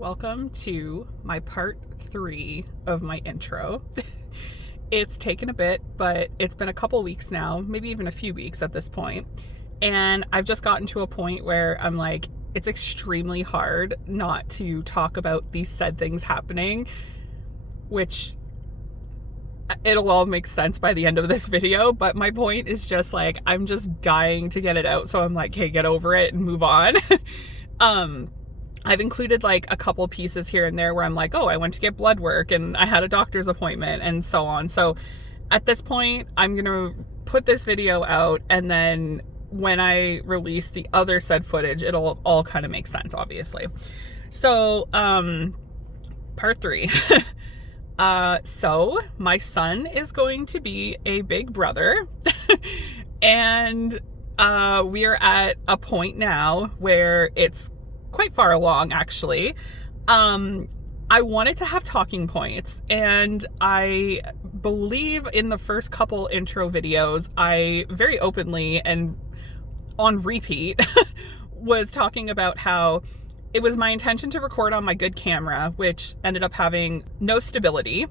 Welcome to my part 3 of my intro. It's taken a bit, but it's been a couple weeks now, maybe even a few weeks at this point. And I've just gotten to a point where I'm like, it's extremely hard not to talk about these said things happening, which it'll all make sense by the end of this video. But my point is just like, I'm just dying to get it out. So I'm like, hey, get over it and move on. I've included like a couple pieces here and there where I'm like, oh, I went to get blood work and I had a doctor's appointment and so on. So at this point, I'm going to put this video out, and then when I release the other said footage, it'll all kind of make sense, obviously. So, part 3. So my son is going to be a big brother and we are at a point now where it's quite far along, actually. I wanted to have talking points, and I believe in the first couple intro videos, I very openly and on repeat was talking about how it was my intention to record on my good camera, which ended up having no stability.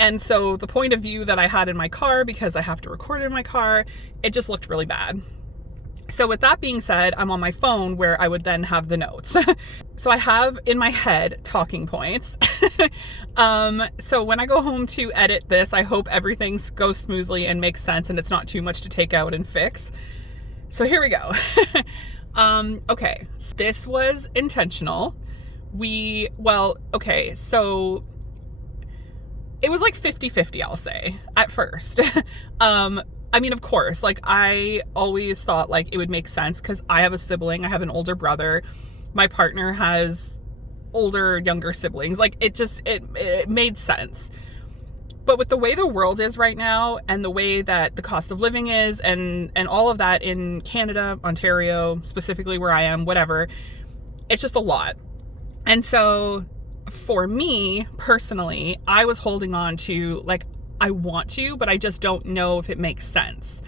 And so the point of view that I had in my car, because I have to record in my car, it just looked really bad. So with that being said, I'm on my phone where I would then have the notes. So I have in my head talking points. So when I go home to edit this, I hope everything goes smoothly and makes sense and it's not too much to take out and fix. So here we go. Okay, this was intentional. So it was like 50-50, I'll say, at first. I mean, of course, like I always thought like it would make sense because I have a sibling. I have an older brother. My partner has older, younger siblings. Like it made sense. But with the way the world is right now and the way that the cost of living is and all of that in Canada, Ontario, specifically where I am, whatever, it's just a lot. And so for me personally, I was holding on to like, I want to, but I just don't know if it makes sense.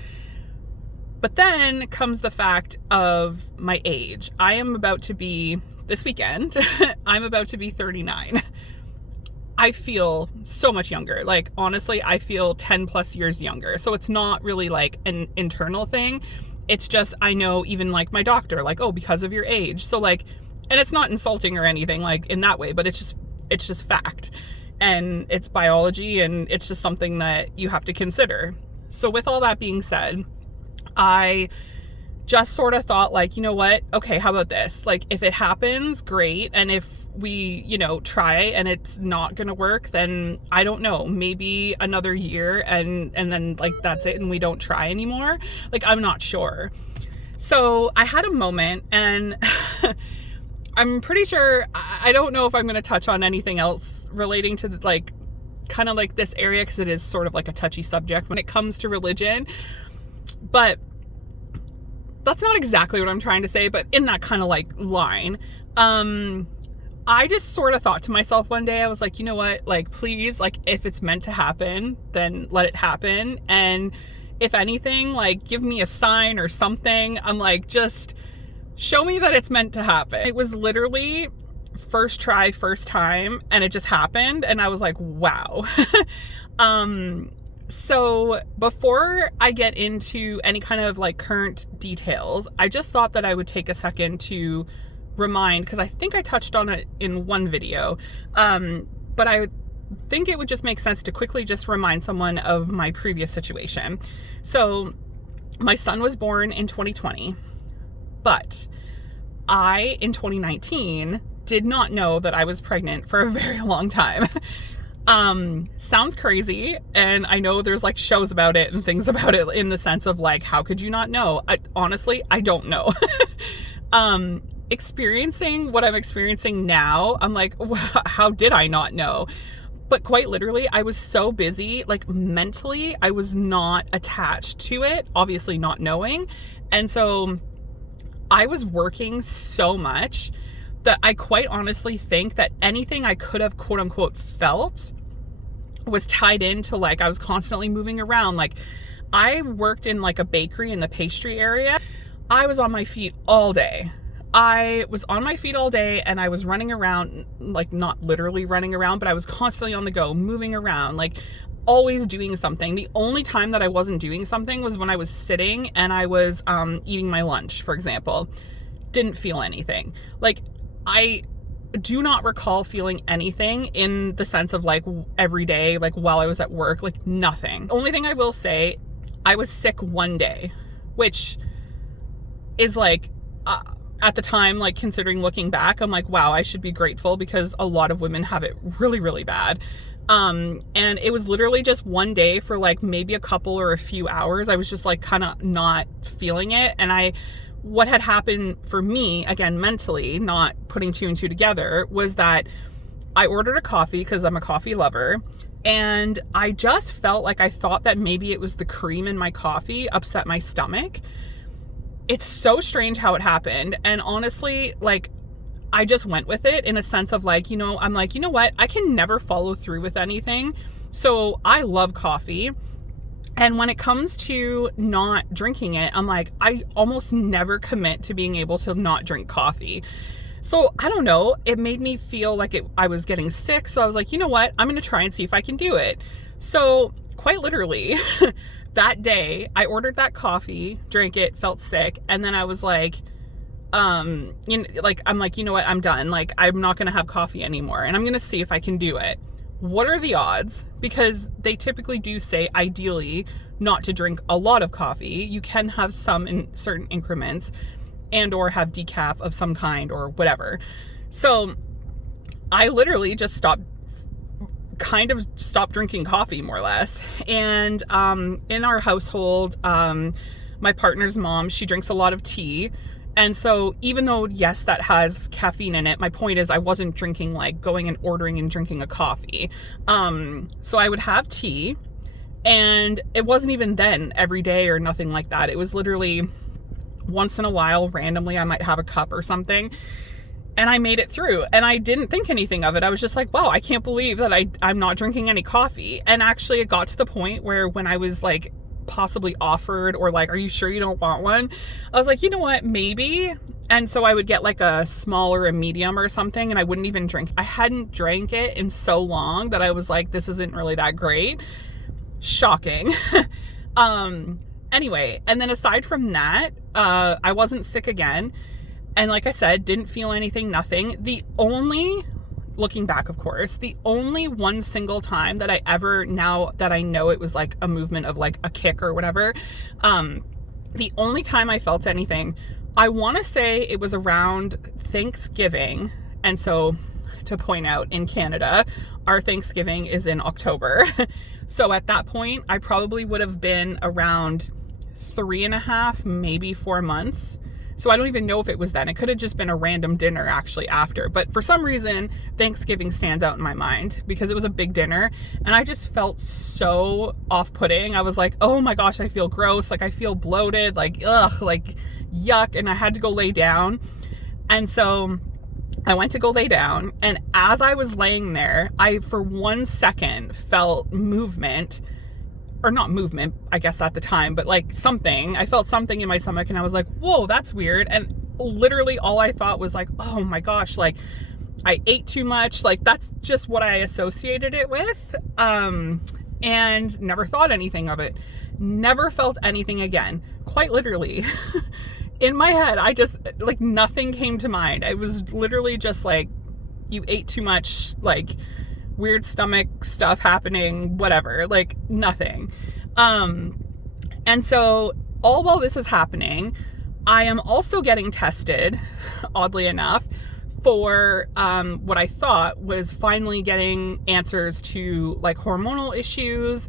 But then comes the fact of my age. I am about to be, this weekend, I'm about to be 39. I feel so much younger. Like, honestly, I feel 10 plus years younger. So it's not really like an internal thing. It's just, I know even like my doctor, like, oh, because of your age. So like, and it's not insulting or anything like in that way, but it's just fact. And it's biology, and it's just something that you have to consider. So with all that being said, I just sort of thought like, you know what? Okay, how about this? Like if it happens, great. And if we, try and it's not going to work, then I don't know, maybe another year and then like that's it and we don't try anymore. Like I'm not sure. So I had a moment, and I'm pretty sure, I don't know if I'm going to touch on anything else relating to like kind of like this area, because it is sort of like a touchy subject when it comes to religion, but that's not exactly what I'm trying to say, but in that kind of like line. I just sort of thought to myself one day, I was like, you know what, like, please, like if it's meant to happen, then let it happen. And if anything, like give me a sign or something. I'm like, just show me that it's meant to happen. It was literally first try, first time, and it just happened. And I was like, wow. So before I get into any kind of like current details, I just thought that I would take a second to remind, because I think I touched on it in one video, but I think it would just make sense to quickly just remind someone of my previous situation. So my son was born in 2020. But I, in 2019, did not know that I was pregnant for a very long time. Sounds crazy. And I know there's like shows about it and things about it in the sense of like, how could you not know? Honestly, I don't know. Experiencing what I'm experiencing now, I'm like, how did I not know? But quite literally, I was so busy, like mentally, I was not attached to it, obviously not knowing. And so I was working so much that I quite honestly think that anything I could have quote unquote felt was tied into like, I was constantly moving around. Like I worked in like a bakery in the pastry area. I was on my feet all day. I was on my feet all day and I was running around, like not literally running around, but I was constantly on the go, moving around, like always doing something. The only time that I wasn't doing something was when I was sitting and I was eating my lunch, for example. Didn't feel anything. Like, I do not recall feeling anything in the sense of like every day, like while I was at work, like nothing. Only thing I will say, I was sick one day, which is like, at the time, like considering looking back, I'm like, wow, I should be grateful because a lot of women have it really, really bad. And it was literally just one day for like maybe a couple or a few hours. I was just like kind of not feeling it. And what had happened for me, again, mentally, not putting two and two together, was that I ordered a coffee because I'm a coffee lover. And I just felt like I thought that maybe it was the cream in my coffee upset my stomach. It's so strange how it happened. And honestly, like, I just went with it in a sense of like, I'm like, you know what? I can never follow through with anything. So I love coffee. And when it comes to not drinking it, I'm like, I almost never commit to being able to not drink coffee. So I don't know, it made me feel like I was getting sick. So I was like, you know what? I'm going to try and see if I can do it. So quite literally, that day I ordered that coffee, drank it, felt sick. And then I was like, I'm like, you know what? I'm done. Like, I'm not going to have coffee anymore. And I'm going to see if I can do it. What are the odds? Because they typically do say, ideally, not to drink a lot of coffee. You can have some in certain increments and or have decaf of some kind or whatever. So I literally just stopped drinking coffee, more or less. And in our household, my partner's mom, she drinks a lot of tea. And so even though, yes, that has caffeine in it, my point is I wasn't drinking, like going and ordering and drinking a coffee. So I would have tea, and it wasn't even then every day or nothing like that. It was literally once in a while, randomly, I might have a cup or something. And I made it through, and I didn't think anything of it. I was just like, wow, I can't believe that I'm not drinking any coffee. And actually it got to the point where when I was like possibly offered or like, are you sure you don't want one? I was like, you know what, maybe. And so I would get like a small or a medium or something, and I wouldn't even drink. I hadn't drank it in so long that I was like, this isn't really that great. Shocking. Anyway, and then aside from that, I wasn't sick again. And like I said, didn't feel anything, nothing. Looking back, of course, the only one single time that I ever, now that I know it was like a movement of like a kick or whatever, the only time I felt anything, I want to say it was around Thanksgiving. And so to point out, in Canada, our Thanksgiving is in October. So at that point, I probably would have been around 3.5, maybe 4 months. So I don't even know if it was then. It could have just been a random dinner actually after. But for some reason, Thanksgiving stands out in my mind because it was a big dinner. And I just felt so off-putting. I was like, oh my gosh, I feel gross. Like I feel bloated, like, ugh, like yuck. And I had to go lay down. And so I went to go lay down. And as I was laying there, I, for 1 second, felt movement. Or not movement, I guess at the time, but like something. I felt something in my stomach and I was like, whoa, that's weird. And literally all I thought was like, oh my gosh, like I ate too much. Like that's just what I associated it with. And never thought anything of it. Never felt anything again. Quite literally. In my head, I just, like nothing came to mind. I was literally just like, you ate too much, like weird stomach stuff happening, whatever, like nothing. And so all while this is happening, I am also getting tested, oddly enough, for what I thought was finally getting answers to like hormonal issues.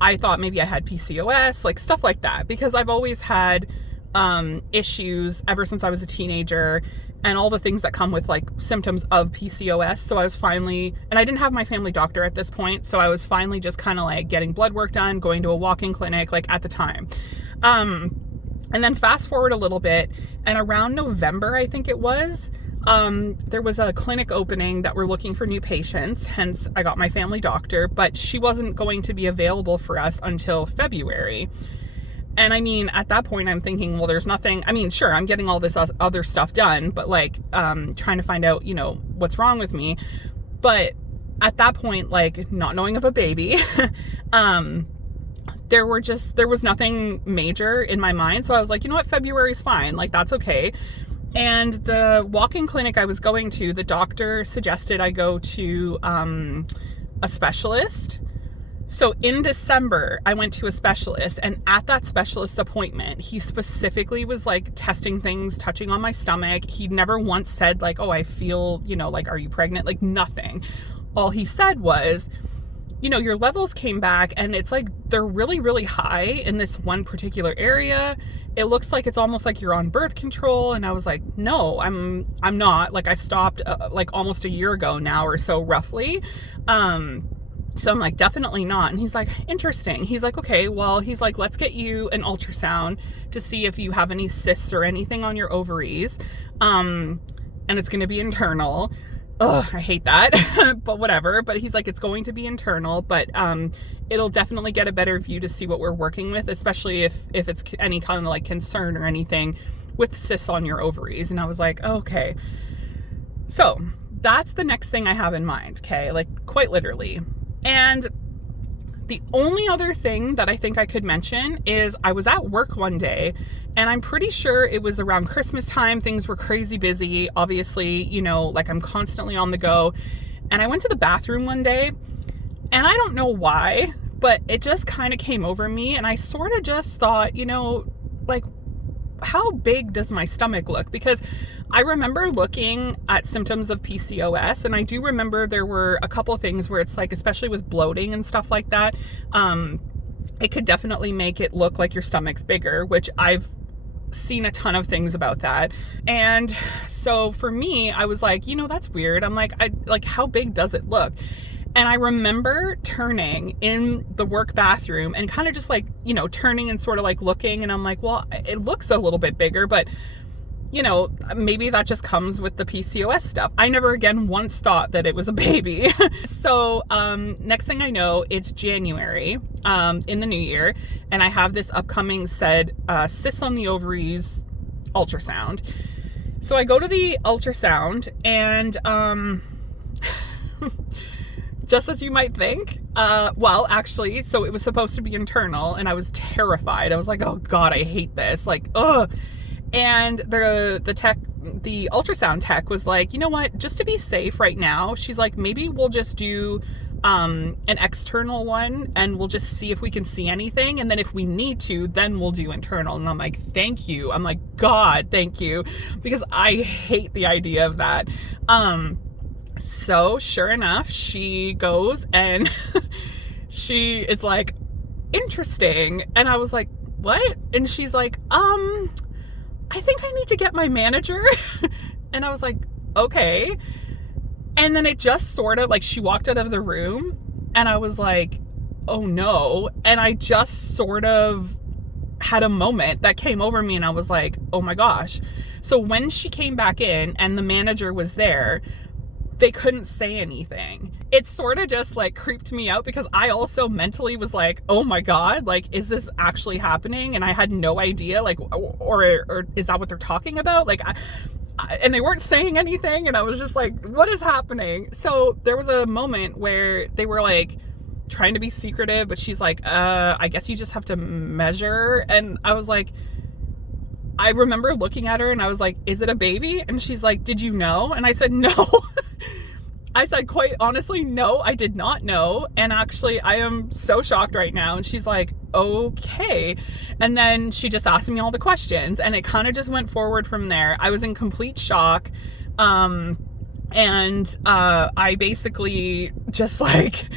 I thought maybe I had PCOS, like stuff like that, because I've always had issues ever since I was a teenager, and all the things that come with like symptoms of PCOS. So I was finally, and I didn't have my family doctor at this point, so I was finally just kind of like getting blood work done, going to a walk-in clinic, like at the time. And then fast forward a little bit, and around November, I think it was, there was a clinic opening that were looking for new patients. Hence I got my family doctor, but she wasn't going to be available for us until February. And I mean, at that point, I'm thinking, well, there's nothing. I mean, sure, I'm getting all this other stuff done, but like trying to find out, what's wrong with me. But at that point, like not knowing of a baby, there was nothing major in my mind. So I was like, you know what, February's fine. Like, that's okay. And the walk-in clinic I was going to, the doctor suggested I go to a specialist. So in December, I went to a specialist, and at that specialist appointment, he specifically was like testing things, touching on my stomach. He never once said like, oh, I feel, like, are you pregnant? Like, nothing. All he said was, your levels came back and it's like they're really, really high in this one particular area. It looks like it's almost like you're on birth control. And I was like, no, I'm not. Like, I stopped like almost a year ago now or so, roughly. So I'm like, definitely not. And he's like, interesting. He's like, okay, well, he's like, let's get you an ultrasound to see if you have any cysts or anything on your ovaries. And it's going to be internal. Ugh, I hate that, but whatever. But he's like, it's going to be internal, but it'll definitely get a better view to see what we're working with, especially if it's any kind of like concern or anything with cysts on your ovaries. And I was like, okay. So that's the next thing I have in mind. Okay. Like, quite literally. And the only other thing that I think I could mention is I was at work one day, and I'm pretty sure it was around Christmas time. Things were crazy busy. Obviously, like I'm constantly on the go. And I went to the bathroom one day, and I don't know why, but it just kind of came over me. And I sort of just thought, like, how big does my stomach look? Because I remember looking at symptoms of PCOS, and I do remember there were a couple things where it's like, especially with bloating and stuff like that, it could definitely make it look like your stomach's bigger, which I've seen a ton of things about that. And so for me, I was like, that's weird. I'm like, how big does it look? And I remember turning in the work bathroom and kind of just like, turning and sort of like looking. And I'm like, well, it looks a little bit bigger, but maybe that just comes with the PCOS stuff. I never again once thought that it was a baby. So next thing I know, it's January in the new year. And I have this upcoming said cysts on the ovaries ultrasound. So I go to the ultrasound, and just as you might think, well, actually, so it was supposed to be internal, and I was terrified. I was like, oh God, I hate this. Like, ugh. And the ultrasound tech was like, you know what, just to be safe right now, she's like, maybe we'll just do an external one, and we'll just see if we can see anything. And then if we need to, then we'll do internal. And I'm like, thank you. I'm like, God, thank you. Because I hate the idea of that. So sure enough, she goes and she is like, interesting. And I was like, what? And she's like, I think I need to get my manager. And I was like, okay. And then it just sort of like, she walked out of the room, and I was like, oh no. And I just sort of had a moment that came over me, and I was like, oh my gosh. So when she came back in and the manager was there, they couldn't say anything. It sort of just like creeped me out, because I also mentally was like, oh my God, like, is this actually happening? And I had no idea, like, or is that what they're talking about? Like, and they weren't saying anything. And I was just like, what is happening? So there was a moment where they were like trying to be secretive, but she's like, I guess you just have to measure. And I was like, I remember looking at her and I was like, is it a baby? And she's like, did you know? And I said, no. I said, quite honestly, no, I did not know. And actually, I am so shocked right now. And she's like, okay. And then she just asked me all the questions, and it kind of just went forward from there. I was in complete shock. I basically just like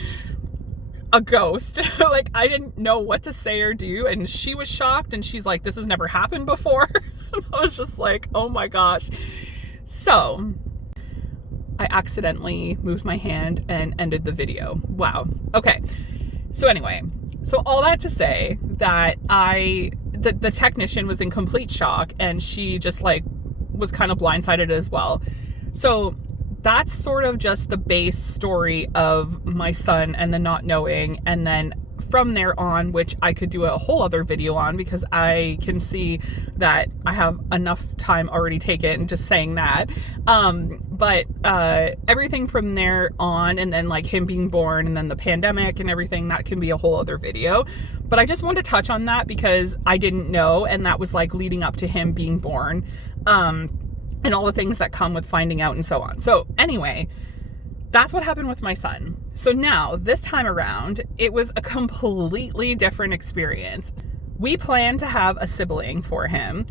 a ghost. Like, I didn't know what to say or do. And she was shocked, and she's like, this has never happened before. I was just like, oh my gosh. So I accidentally moved my hand and ended the video. Wow. Okay. So anyway, so all that to say that the technician was in complete shock, and she just like was kind of blindsided as well. So that's sort of just the base story of my son and the not knowing. And then from there on, which I could do a whole other video on because I can see that I have enough time already taken just saying that. But everything from there on, and then like him being born and then the pandemic and everything, that can be a whole other video. But I just wanted to touch on that because I didn't know, and that was like leading up to him being born, and all the things that come with finding out and so on. So anyway, that's what happened with my son. So now, this time around, it was a completely different experience. We planned to have a sibling for him.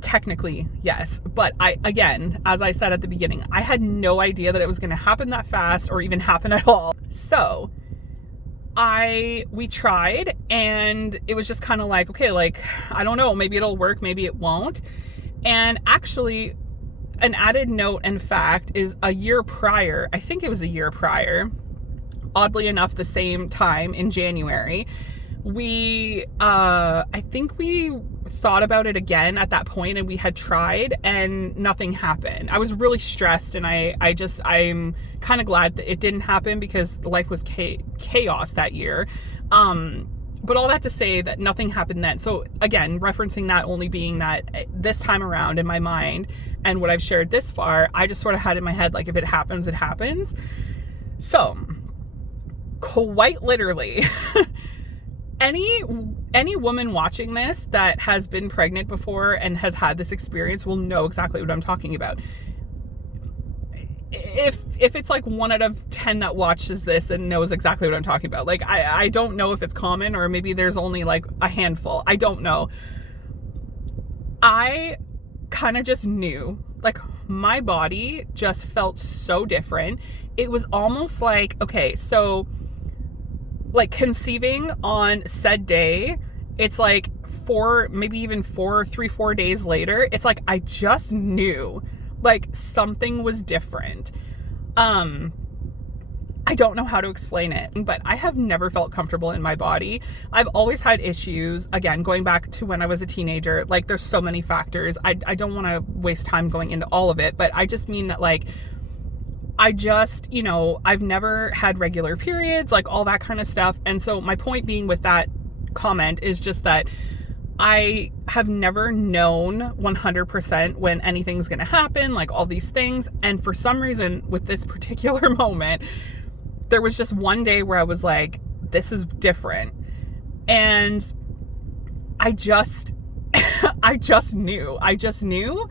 Technically, yes. But again, as I said at the beginning, I had no idea that it was going to happen that fast or even happen at all. So we tried, and it was just kind of like, okay, like, I don't know, maybe it'll work, maybe it won't. And actually, an added note and fact is a year prior, I think it was a year prior, oddly enough, the same time in January, I think we thought about it again at that point, and we had tried and nothing happened. I was really stressed, and I'm kind of glad that it didn't happen because life was chaos that year. But all that to say that nothing happened then. So again, referencing that only being that this time around in my mind and what I've shared this far, I just sort of had in my head, like, if it happens, it happens. So quite literally, any woman watching this that has been pregnant before and has had this experience will know exactly what I'm talking about. If it's like 1 out of 10 that watches this and knows exactly what I'm talking about, like, I don't know if it's common, or maybe there's only like a handful. I don't know. I kind of just knew, like, my body just felt so different. It was almost like, okay, so like conceiving on said day, it's like 4 days later, it's like I just knew like something was different. I don't know how to explain it, but I have never felt comfortable in my body. I've always had issues, again, going back to when I was a teenager. Like, there's so many factors. I don't want to waste time going into all of it, but I just mean that, like, I just, I've never had regular periods, like all that kind of stuff. And so my point being with that comment is just that I have never known 100% when anything's going to happen, like all these things. And for some reason, with this particular moment, there was just one day where I was like, this is different. And I just knew.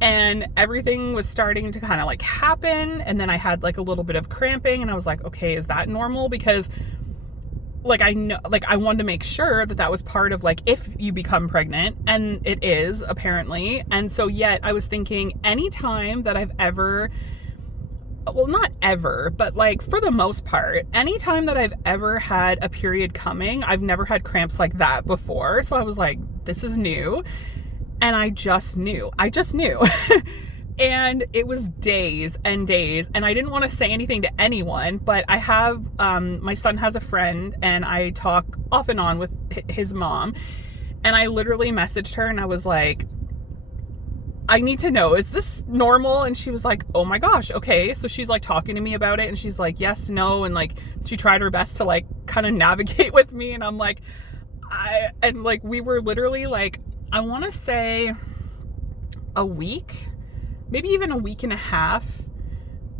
And everything was starting to kind of like happen. And then I had like a little bit of cramping, and I was like, okay, is that normal? Because like, I know, like, I wanted to make sure that was part of like, if you become pregnant, and it is apparently. And so yet I was thinking, anytime that I've ever, well, not ever, but like for the most part, anytime that I've ever had a period coming, I've never had cramps like that before. So I was like, this is new. And I just knew. And it was days and days, and I didn't want to say anything to anyone, but I have, my son has a friend, and I talk off and on with his mom, and I literally messaged her, and I was like, I need to know, is this normal? And she was like, oh my gosh, okay. So she's like talking to me about it, and she's like, yes, no, and like, she tried her best to like kind of navigate with me, and I'm like, and like, we were literally like, I want to say a week, maybe even a week and a half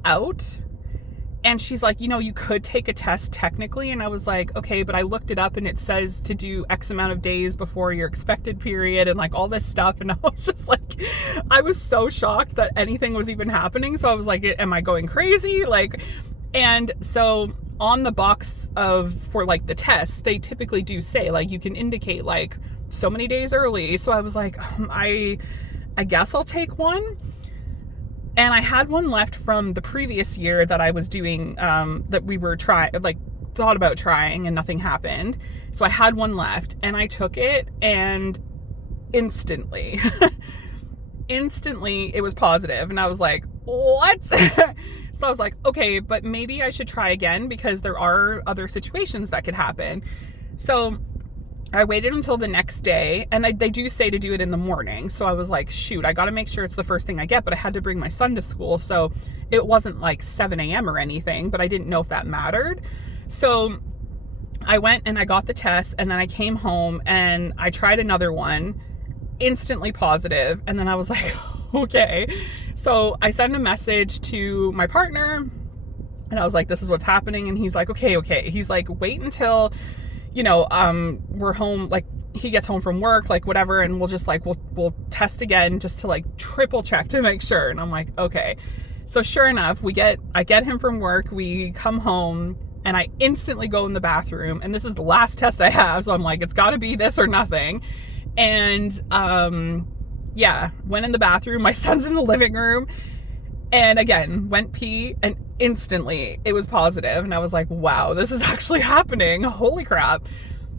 out. And she's like, you could take a test technically. And I was like, okay, but I looked it up, and it says to do X amount of days before your expected period and like all this stuff. And I was just like, I was so shocked that anything was even happening. So I was like, am I going crazy? Like, and so on the box for like the tests, they typically do say like, you can indicate like so many days early. So I was like, I guess I'll take one. And I had one left from the previous year that I was doing, that we were thought about trying, and nothing happened. So I had one left, and I took it, and instantly it was positive. And I was like, what? So I was like, okay, but maybe I should try again, because there are other situations that could happen. So I waited until the next day, and they do say to do it in the morning. So I was like, shoot, I got to make sure it's the first thing I get, but I had to bring my son to school. So it wasn't like 7 a.m. or anything, but I didn't know if that mattered. So I went and I got the test, and then I came home and I tried another one, instantly positive. And then I was like, okay. So I sent a message to my partner and I was like, this is what's happening. And he's like, okay. He's like, wait until, we're home, like he gets home from work, like whatever. And we'll just like, we'll test again just to like triple check to make sure. And I'm like, okay. So sure enough, I get him from work, we come home, and I instantly go in the bathroom, and this is the last test I have. So I'm like, it's gotta be this or nothing. And, went in the bathroom, my son's in the living room, and again, went pee, and instantly it was positive. And I was like, wow, this is actually happening. Holy crap.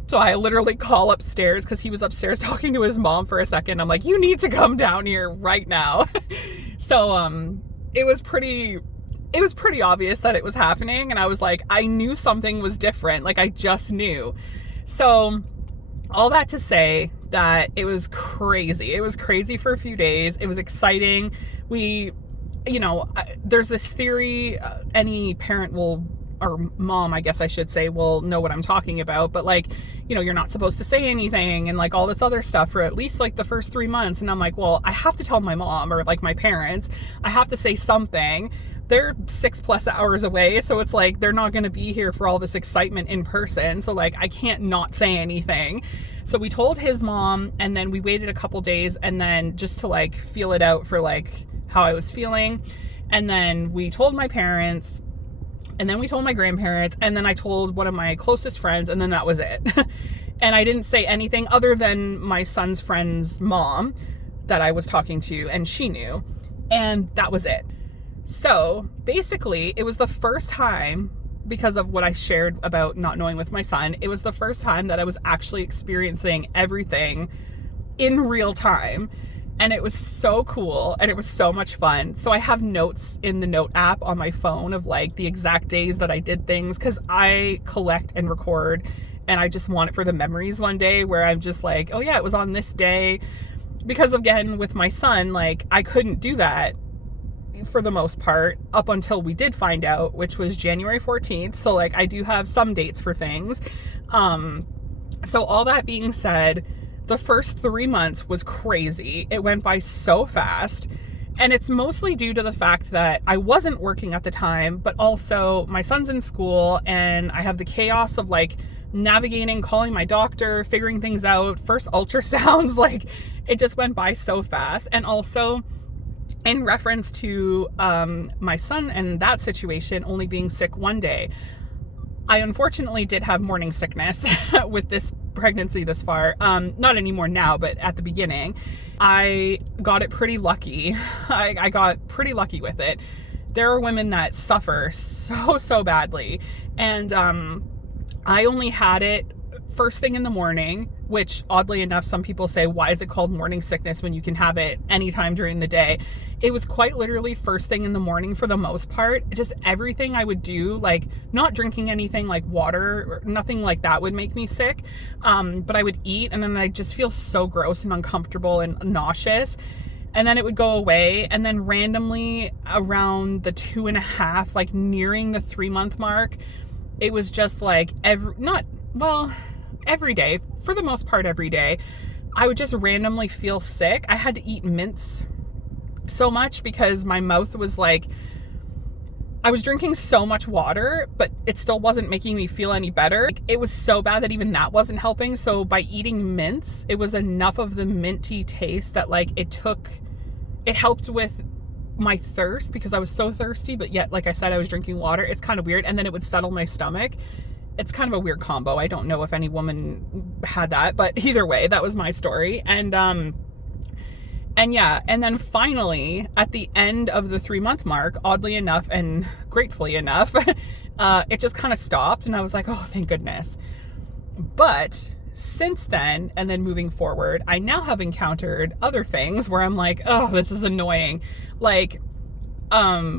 So I literally call upstairs, because he was upstairs talking to his mom for a second. I'm like, you need to come down here right now. So, it was pretty obvious that it was happening. And I was like, I knew something was different. Like I just knew. So all that to say that it was crazy. It was crazy for a few days. It was exciting. There's this theory, any parent will, or mom, I guess I should say, will know what I'm talking about. But like, you're not supposed to say anything and like all this other stuff for at least like the first 3 months. And I'm like, well, I have to tell my mom or like my parents. I have to say something. They're 6+ hours away. So it's like, they're not going to be here for all this excitement in person. So like, I can't not say anything. So we told his mom, and then we waited a couple days, and then just to like feel it out for like how I was feeling. And then we told my parents, and then we told my grandparents, and then I told one of my closest friends, and then that was it. And I didn't say anything other than my son's friend's mom that I was talking to, and she knew. And that was it. So basically, it was the first time, because of what I shared about not knowing with my son, it was the first time that I was actually experiencing everything in real time. And it was so cool, and it was so much fun. So I have notes in the note app on my phone of like the exact days that I did things, because I collect and record, and I just want it for the memories one day where I'm just like, oh yeah, it was on this day. Because again, with my son, like I couldn't do that for the most part up until we did find out, which was January 14th. So like I do have some dates for things. So all that being said, the first 3 months was crazy. It went by so fast. And it's mostly due to the fact that I wasn't working at the time, but also my son's in school, and I have the chaos of like navigating, calling my doctor, figuring things out, first ultrasounds, like it just went by so fast. And also in reference to my son and that situation only being sick one day, I unfortunately did have morning sickness with this pregnancy this far. Not anymore now, but at the beginning, I got it pretty lucky. I got pretty lucky with it. There are women that suffer so badly. And I only had it first thing in the morning, which oddly enough, some people say, why is it called morning sickness when you can have it anytime during the day? It was quite literally first thing in the morning for the most part. Just everything I would do, like not drinking anything like water or nothing like that would make me sick. But I would eat, and then I just feel so gross and uncomfortable and nauseous. And then it would go away. And then randomly around the 2.5, like nearing the 3-month mark, it was just like every day, for the most part every day, I would just randomly feel sick. I had to eat mints so much because my mouth was like, I was drinking so much water, but it still wasn't making me feel any better. It was so bad that even that wasn't helping. So by eating mints, it was enough of the minty taste that like it helped with my thirst, because I was so thirsty, but yet, like I said, I was drinking water. It's kind of weird. And then it would settle my stomach. It's kind of a weird combo. I don't know if any woman had that, but either way, that was my story. And then finally at the end of the 3-month mark, oddly enough and gratefully enough, it just kind of stopped, and I was like, oh, thank goodness. But since then, and then moving forward, I now have encountered other things where I'm like, oh, this is annoying. Like,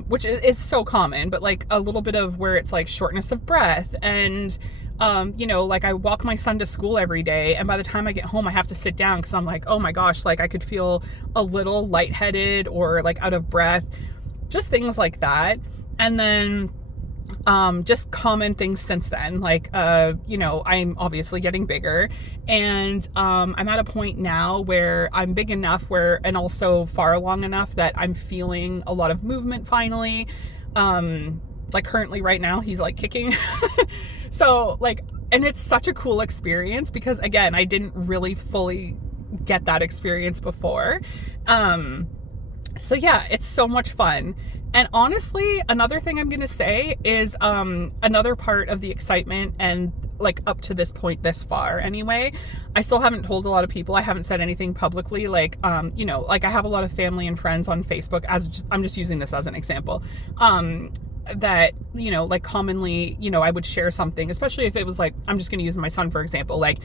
which is so common, but like a little bit of where it's like shortness of breath, and like I walk my son to school every day, and by the time I get home I have to sit down because I'm like, oh my gosh, like I could feel a little lightheaded or like out of breath, just things like that. And then just common things since then. Like, you know, I'm obviously getting bigger, and I'm at a point now where I'm big enough where, and also far along enough that I'm feeling a lot of movement finally. Like currently right now, he's like kicking. So like, and it's such a cool experience because again, I didn't really fully get that experience before. So yeah, it's so much fun. And honestly, another thing I'm going to say is, another part of the excitement, and like up to this point, this far anyway, I still haven't told a lot of people. I haven't said anything publicly. Like, you know, like I have a lot of family and friends on Facebook, I'm just using this as an example. That, you know, like commonly, you know, I would share something, especially if it was like, I'm just going to use my son, for example, like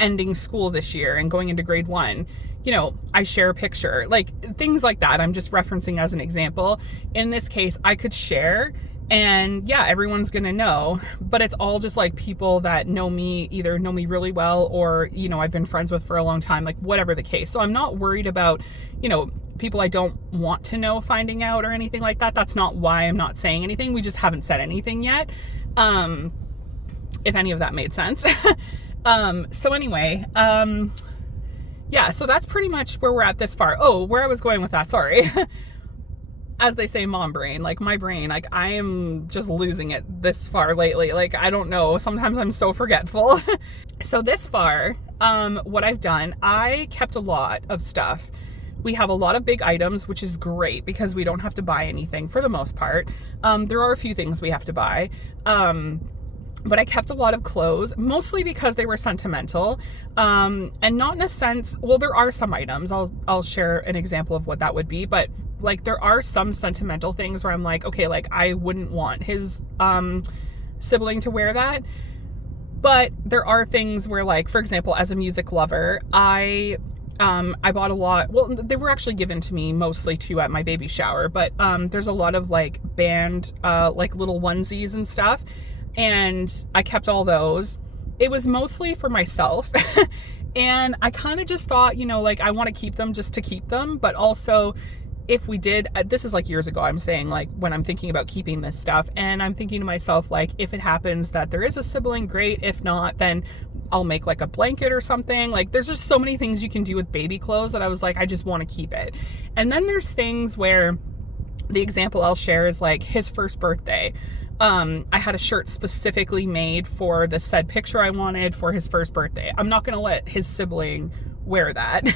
ending school this year and going into grade 1, you know, I share a picture, like things like that. I'm just referencing as an example. In this case, I could share, and yeah, everyone's gonna know, but it's all just like people that know me, either know me really well or, you know, I've been friends with for a long time, like whatever the case. So I'm not worried about, you know, people I don't want to know finding out or anything like that. That's not why I'm not saying anything. We just haven't said anything yet. If any of that made sense. So anyway, yeah, so that's pretty much where we're at this far. Oh, where I was going with that, sorry. As they say, mom brain, like my brain, like I am just losing it this far lately. Like, I don't know, sometimes I'm so forgetful. So this far, what I've done, I kept a lot of stuff. We have a lot of big items, which is great because we don't have to buy anything for the most part. There are a few things we have to buy. But I kept a lot of clothes, mostly because they were sentimental, and not in a sense, well, there are some items, I'll share an example of what that would be, but like there are some sentimental things where I'm like, okay, like I wouldn't want his sibling to wear that. But there are things where, like, for example, as a music lover, I bought a lot. Well, they were actually given to me mostly too at my baby shower, but there's a lot of like band, like little onesies and stuff. And I kept all those. It was mostly for myself. And I kind of just thought, you know, like I want to keep them just to keep them. But also, if we did, this is like years ago, I'm saying, like when I'm thinking about keeping this stuff, and I'm thinking to myself, like, if it happens that there is a sibling, great. If not, then I'll make like a blanket or something. Like there's just so many things you can do with baby clothes that I was like, I just want to keep it. And then there's things where the example I'll share is like his first birthday. I had a shirt specifically made for the said picture I wanted for his first birthday. I'm not going to let his sibling wear that.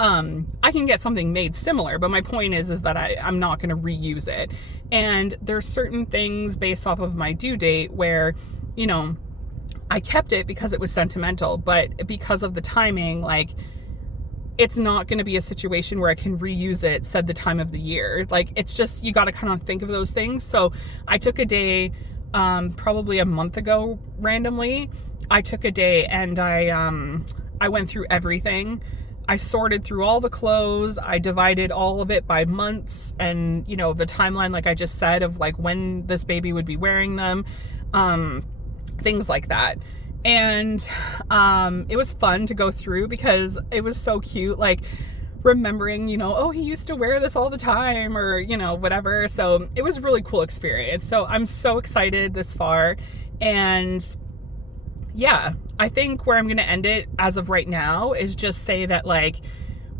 I can get something made similar, but my point is that I'm not going to reuse it. And there's certain things based off of my due date where, you know, I kept it because it was sentimental, but because of the timing, like, it's not going to be a situation where I can reuse it, said the time of the year. Like, it's just, you got to kind of think of those things. So I took a day, probably a month ago, randomly, I took a day and I went through everything. I sorted through all the clothes. I divided all of it by months and, you know, the timeline, like I just said, of like when this baby would be wearing them, things like that. And it was fun to go through because it was so cute, like remembering, you know, oh, he used to wear this all the time, or, you know, whatever. So it was a really cool experience. So I'm so excited this far. And yeah, I think where I'm going to end it as of right now is just say that, like,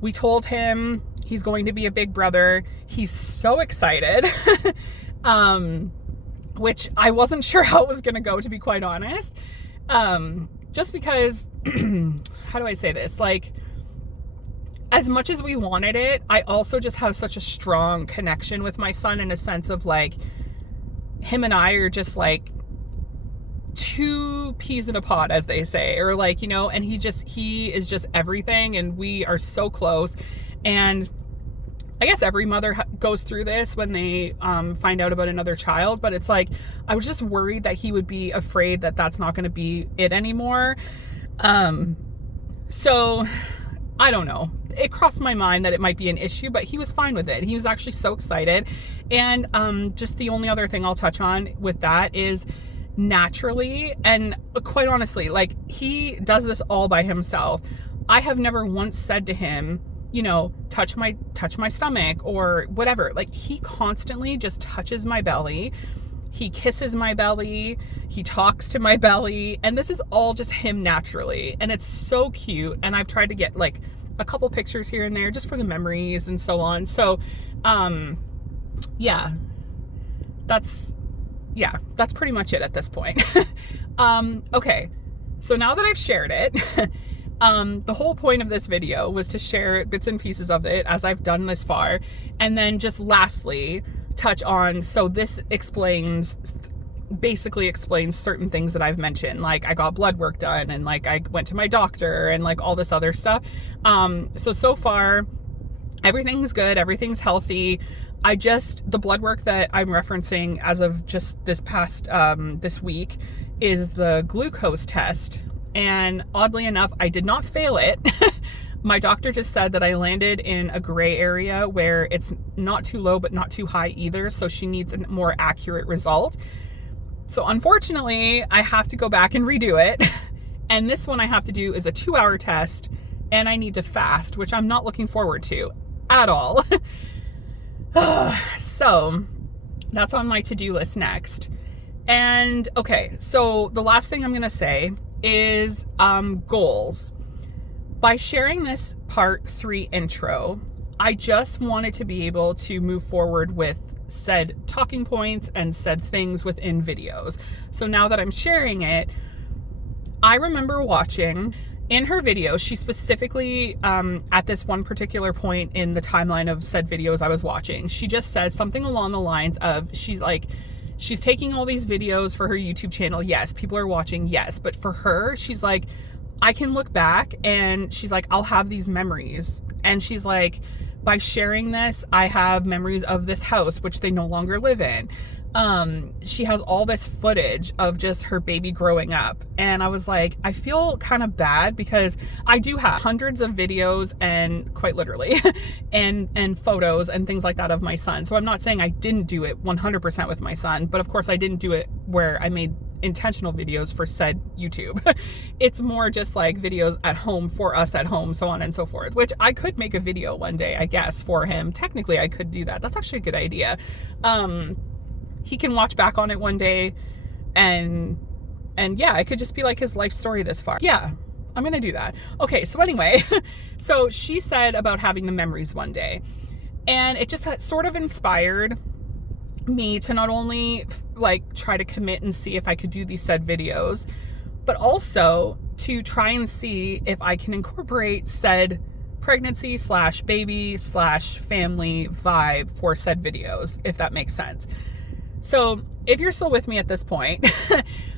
we told him he's going to be a big brother. He's so excited, which I wasn't sure how it was going to go, to be quite honest. Just because, how do I say this? Like, as much as we wanted it, I also just have such a strong connection with my son, in a sense of like, him and I are just like two peas in a pod, as they say, or like, you know, and he is just everything, and we are so close. And I guess every mother goes through this when they find out about another child, but it's like, I was just worried that he would be afraid that that's not going to be it anymore. So I don't know. It crossed my mind that it might be an issue, but he was fine with it. He was actually so excited. And just the only other thing I'll touch on with that is, naturally, and quite honestly, like, he does this all by himself. I have never once said to him, you know, touch my stomach or whatever. Like, he constantly just touches my belly. He kisses my belly, he talks to my belly, and this is all just him naturally. And it's so cute. And I've tried to get like a couple pictures here and there just for the memories and so on. So, yeah, that's pretty much it at this point. Okay. So now that I've shared it, the whole point of this video was to share bits and pieces of it as I've done this far. And then just lastly, touch on, so this basically explains certain things that I've mentioned. Like I got blood work done and like I went to my doctor and like all this other stuff. So far everything's good. Everything's healthy. The blood work that I'm referencing as of just this past, this week is the glucose test. And oddly enough, I did not fail it. My doctor just said that I landed in a gray area where it's not too low, but not too high either. So she needs a more accurate result. So unfortunately, I have to go back and redo it. And this one I have to do is a 2-hour test, and I need to fast, which I'm not looking forward to at all. So that's on my to-do list next. And okay, so the last thing I'm going to say is goals. By sharing this part 3 intro, I just wanted to be able to move forward with said talking points and said things within videos. So now that I'm sharing it, I remember watching in her video, she specifically, at this one particular point in the timeline of said videos I was watching, she just says something along the lines of, she's taking all these videos for her YouTube channel. Yes, people are watching. Yes. But for her, she's like, I can look back and she's like, I'll have these memories. And she's like, by sharing this, I have memories of this house, which they no longer live in. She has all this footage of just her baby growing up. And I was like, I feel kind of bad because I do have hundreds of videos and quite literally and photos and things like that of my son. So I'm not saying I didn't do it 100% with my son, but of course I didn't do it where I made intentional videos for said YouTube. It's more just like videos at home for us at home, so on and so forth, which I could make a video one day, I guess, for him. Technically I could do that. That's actually a good idea. He can watch back on it one day and yeah, it could just be like his life story this far. Yeah, I'm gonna do that. Okay, so anyway, so she said about having the memories one day, and it just sort of inspired me to not only like try to commit and see if I could do these said videos, but also to try and see if I can incorporate said pregnancy / baby / family vibe for said videos, if that makes sense. So if you're still with me at this point,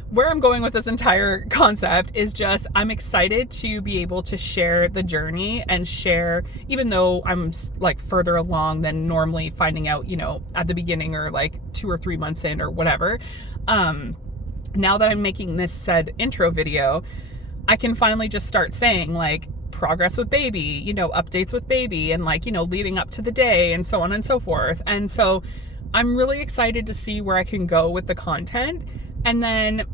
where I'm going with this entire concept is just, I'm excited to be able to share the journey and share, even though I'm like further along than normally finding out, you know, at the beginning or like 2 or 3 months in or whatever. Now that I'm making this said intro video, I can finally just start saying like progress with baby, you know, updates with baby, and like, you know, leading up to the day and so on and so forth. And so I'm really excited to see where I can go with the content. And then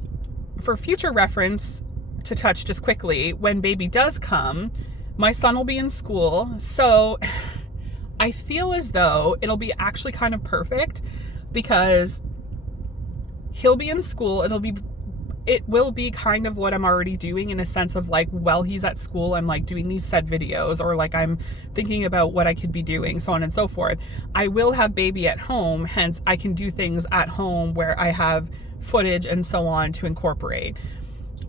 for future reference, to touch just quickly, when baby does come, my son will be in school. So I feel as though it'll be actually kind of perfect because he'll be in school. It will be kind of what I'm already doing, in a sense of like, while he's at school, I'm like doing these said videos, or like I'm thinking about what I could be doing, so on and so forth. I will have baby at home, hence I can do things at home where I have footage and so on to incorporate.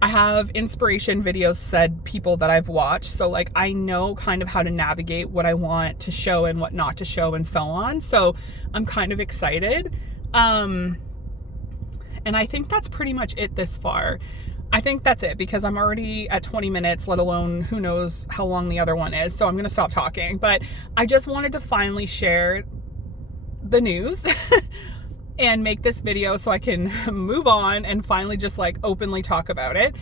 I have inspiration videos, said people that I've watched, so like I know kind of how to navigate what I want to show and what not to show and so on. So I'm kind of excited. And I think that's pretty much it this far. I think that's it, because I'm already at 20 minutes, let alone who knows how long the other one is. So I'm going to stop talking. But I just wanted to finally share the news and make this video so I can move on and finally just like openly talk about it.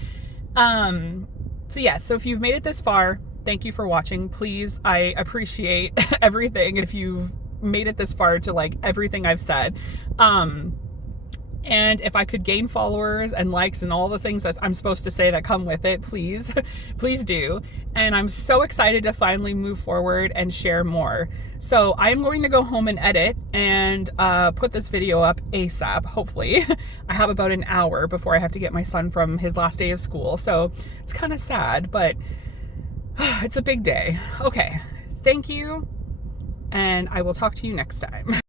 So yeah, so if you've made it this far, thank you for watching. Please, I appreciate everything if you've made it this far to like everything I've said. And if I could gain followers and likes and all the things that I'm supposed to say that come with it, please, please do. And I'm so excited to finally move forward and share more. So I'm going to go home and edit and put this video up ASAP, hopefully. I have about an hour before I have to get my son from his last day of school. So it's kind of sad, but it's a big day. Okay, thank you. And I will talk to you next time.